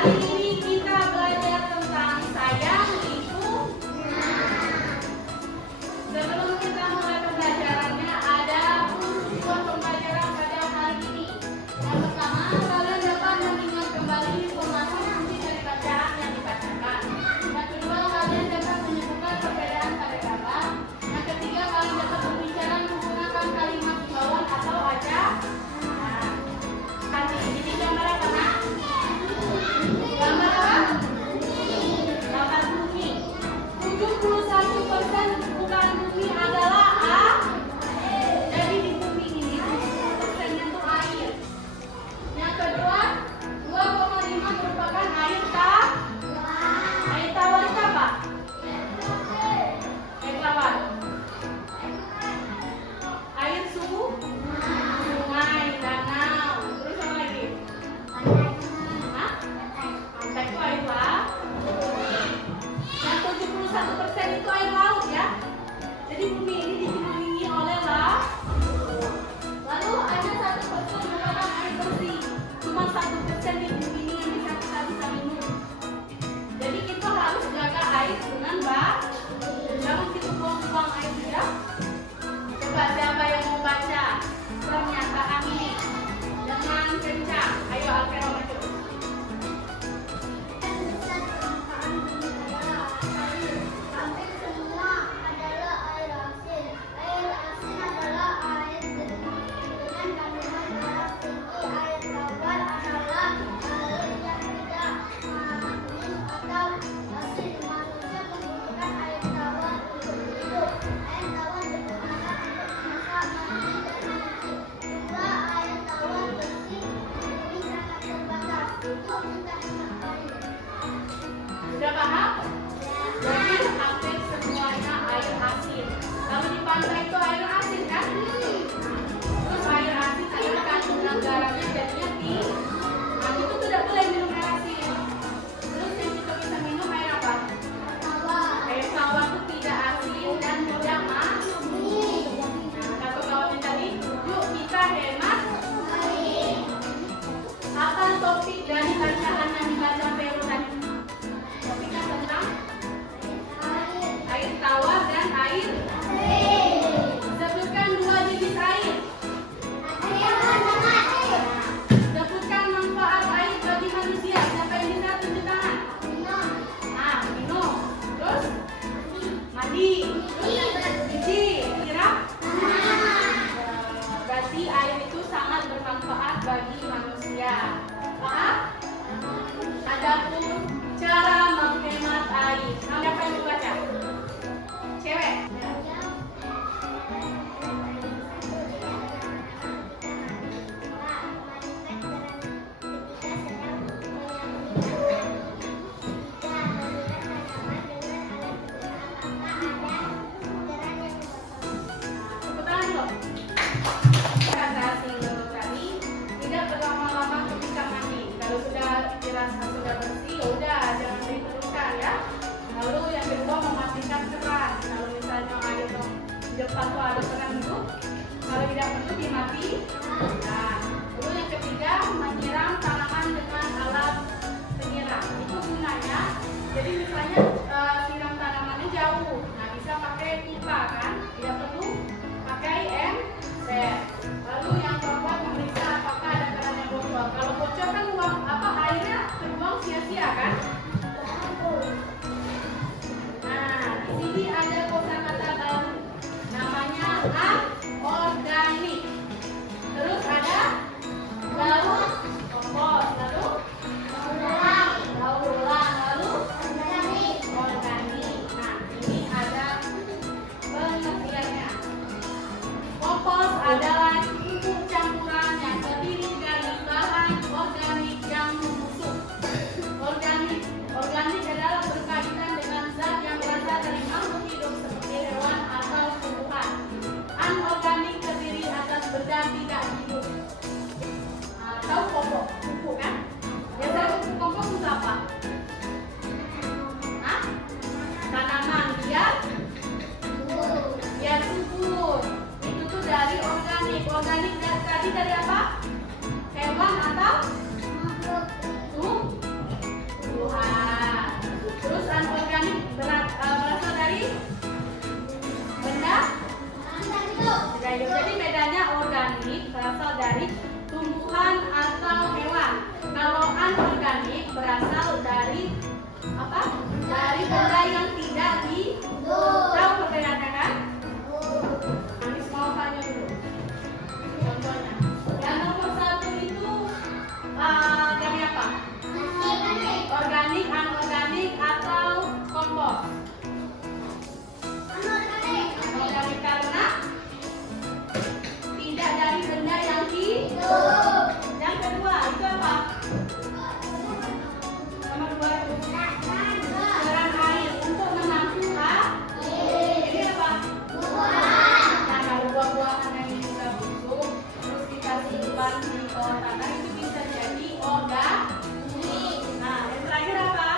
Hari ini kita belajar tentang sayang lingkungan. Sebelum kita mulai pembelajarannya, ada tujuan pembelajaran pada hari ini. Yang pertama, kalian dapat mengingat kembali informasi kunci dari bacaan yang dibacakan. Yang kedua, kalian dapat menyebutkan perbedaan pada kata. Yang ketiga, kalian dapat berbicara menggunakan kalimat himbauan atau ajak. Ini gambar apa, Nak? Gambar apa? Gambar bumi. 71% bukan bumi adalah jadi di bumi ini 70%-nya itu air. Yang kedua, 2,5 merupakan air tawar. Air tawar itu apa? Air tawar. Air sungai, danau. Terus apa lagi? Pantai itu air laut. Yang 71% itu air laut ya. Jadi bumi ini dikelilingi oleh laut. Lalu ada 1% merupakan air bersih. Cuma 1% di bumi ini yang kita bisa minum. Jadi kita harus jaga air dengan baik. Jangan kita buang-buang air ya. Coba siapa yang mau baca pernyataan ini dengan kencang? Ayo Alvero maju. Hampir semua adalah air asin. Air asin adalah air jernih dengan kandungan garam tinggi. Air tawar adalah air yang tidak manis atau asin. Manusia membutuhkan air tawar untuk hidup. Air tawar digunakan untuk memasak, mandi, dan mencuci. Jumlah air tawar bersih ini sangat terbatas. Yuk kita hemat air. Sudah paham? Jadi hampir semuanya air asin. Kalau di pantai itu air asin kan? Terus air asin adalah kandungan garamnya jadinya tinggi. Nah itu tidak boleh minum air asin. Terus yang kita bisa minum air apa? Air tawar itu tidak asin dan mudah manis. Nah kata kawannya tadi, yuk kita hemat. Apa topik dari bacaan yang dibaca Vero tadi? Topiknya tentang air tawar dan air. Sebutkan 2 jenis air. Sebutkan manfaat air bagi manusia. Siapa yang bisa tunjuk tangan? Nah, minum. Terus mandi. Terus cuci. Kira? Berarti air itu sangat bermanfaat bagi manusia. Paham? Adapun cara menghemat air. Siapa yang membaca? Cewek. Tepuk tangan dulu. Kata single tadi, tidak berlama-lama ketika mandi. Kalau sudah dirasa sudah bersih, ya udah jangan diteruskan ya. Lalu yang kedua mematikan keran. Kalau misalnya air di depan tuh ada keran itu, kalau tidak perlu dimati. Nah, lalu yang ketiga menyiram tanaman dengan alat penyiram. Itu gunanya. Jadi misalnya siram tanamannya jauh. Nah bisa pakai pipa kan? Tidak perlu pakai ember. Lalu yang keempat memeriksa apakah ada keran yang bocor. Kalau bocor kan airnya terbuang sia-sia kan? Nah, di sini ada kosakata baru namanya anorganik. Terus ada daur kompos, lalu daur ulang, lalu organik. Nah, ini ada pengertiannya. Kompos adalah pupuk campuran yang terdiri dari bahan organik yang membusuk. Organik adalah berkaitan dengan zat yang berasal dari makhluk hidup seperti hewan atau tumbuhan. Anorganik terdiri atas benda tidak hidup. Tahu pupuk kan? Biasanya pupuk kompos untuk apa? Tanaman biar subur. Itu tuh dari organik. Organik tadi dari apa? Hewan atau sayur. Jadi bedanya organik berasal dari tumbuhan atau hewan. Kalau anorganik berasal dari apa? Dari benda yang tidak tahu perbedaannya kan? Kami mau tanya dulu. Contohnya, yang nomor 1 itu dari apa? Organik, anorganik atau kompos? Anorganik karena tidak dari benda yang hidup. Yang kedua itu apa? Nomor 2 itu cairan air untuk menampung air. Ini apa? Nah, kalau buah-buahan yang ini sudah busuk, terus kita simpan di bawah tanah itu bisa jadi organik. Nah, yang terakhir apa?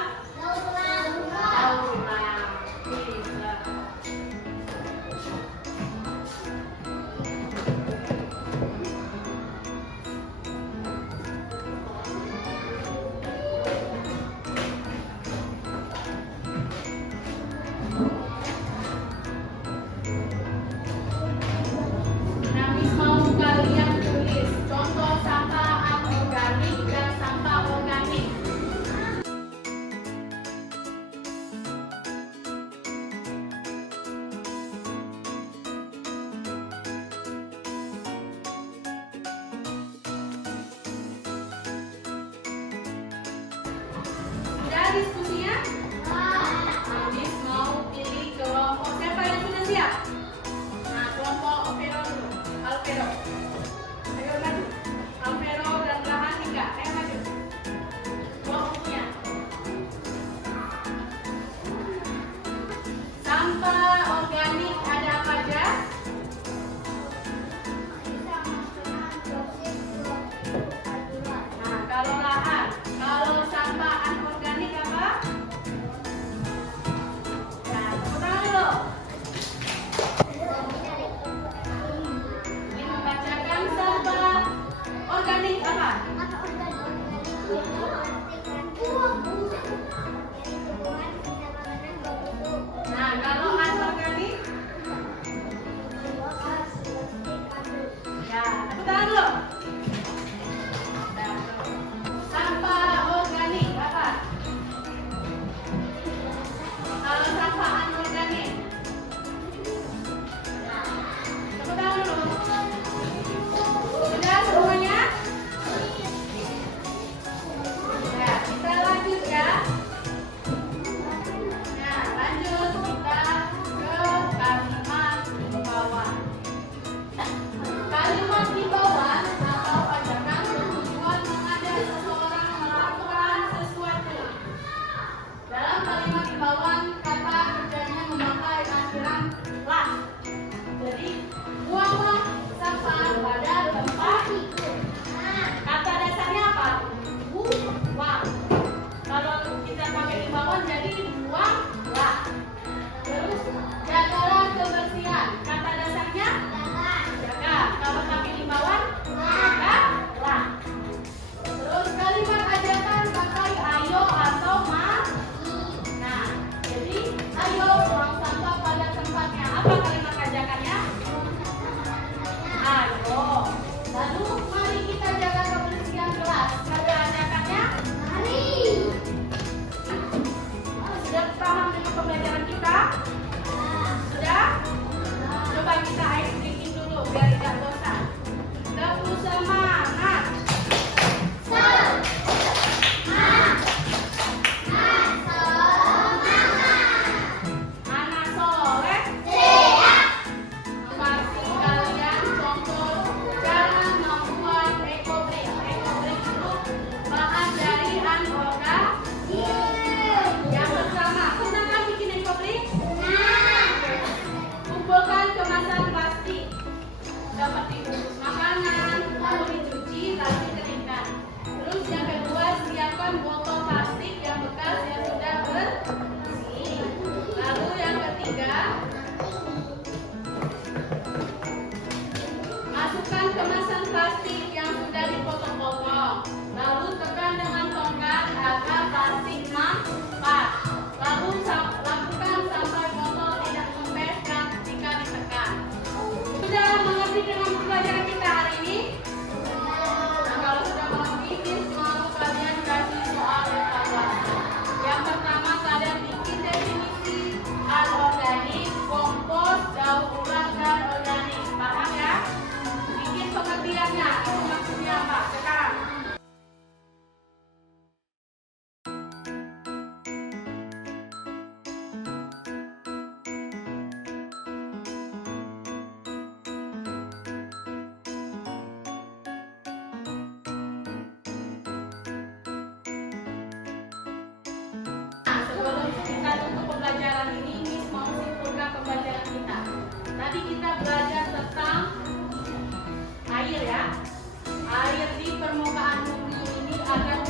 Daur ulang. Bisa. Namis mau kalian tulis contoh sampah anorganik dan sampah organik. Sudah diskusinya? Namis mau pilih kelompok siapa yang sudah siap? Nah, kelompok Alvero dulu. Alvero. Ayo maju. Alvero dan Rahan Hingga. Ayo maju. Kelompoknya. Sampah organik ada apa aja? Nah, kalau Rahan, kalau sampah anorganik apa? Nah, tepuk tangan dulu. Ini membacakan sampah organik apa? Nah, kalau anorganik, ya, tepuk tangan dulu. Nah, sampah organik apa? Kalau sampah anorganik, tepuk tangan dulu. Sudah semuanya? Ya, kita lanjut ya. Nah, lanjut kita ke kalimat himbauan. Kalimat himbauan atau ajakan bertujuan mengajak seseorang melakukan sesuatu. Dalam kalimat himbauan, kata kerjanya memakai akhiran lah. Jadi, buanglah sampah pada tempat itu. Kata dasarnya apa? Buang. Kalau kita pakai himbauan jadi buanglah. Terus, jagalah kebersihan. Kata dasarnya jaga. Kalau pakai himbauan, jagalah. Terus kalimat ajakan pakai ayo atau mari. Nah, jadi ayo buang sampah pada tempatnya. Apa kalimat ajakannya? Ayo. Lalu mari kita jaga kebersihan kelas. Kata ajakannya? Mari. Sudah paham dengan pembelajaran kita? Sudah? Coba kita ice breaking dulu biar tidak bosan. Dapur semangat. Anak soleh. Kasih kalian contoh cara membuat ekobrik. Ekobrik itu bahan dari anorganik. Yang pertama, pernah kan bikin ekobrik? Kumpulkan kemasan plastik seperti bungkus makanan, lalu dicuci, lalu dikeringkan. Terus yang kedua, siapkan botol plastik yang bekas yang sudah bersih. Lalu yang ketiga, masukkan kemasan plastik yang sudah dipotong-potong. Lalu tekan dengan tongkat agar plastik mempat. Lalu lakukan sampai botol tidak kempes dan jika ditekan. Sudah mengerti? pengertiannya, itu maksudnya apa sekarang? Nah, sebelum kita tutup pembelajaran ini, Miss mau simpulkan pembelajaran kita. Tadi kita belajar tentang air ya. Air di permukaan bumi ini ada